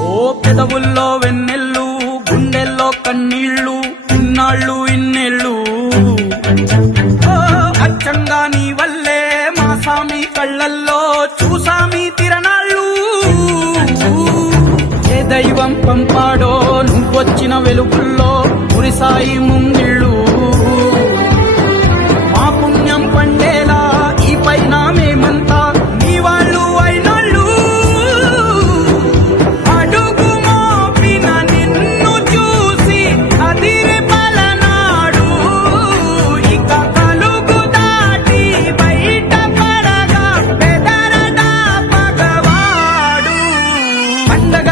ఓ పెదవుల్లో వెన్నెల్లు, గుండెల్లో కన్నీళ్లు, ఇన్నాళ్ళు ఇన్నేళ్ళు. ఓ అచ్చంగా నీ వల్లే మా సామి కళ్ళల్లో చూసామి తిరణాళ్ళు. ఏ దైవం పంపాడో నువ్వొచ్చిన వెలుగుల్లో కురిసాయి ముంగిళ్ళు. మా పుణ్యం పండేలా ఈ పైన మేమంతా నీ వాళ్ళు అయినాళ్ళు. అడుగు మోపిన నిన్ను చూసి అదిరి పలనాడు, ఇక కలుగు దాటి బయట పడగా బెదరడా పగవాడు. పండగ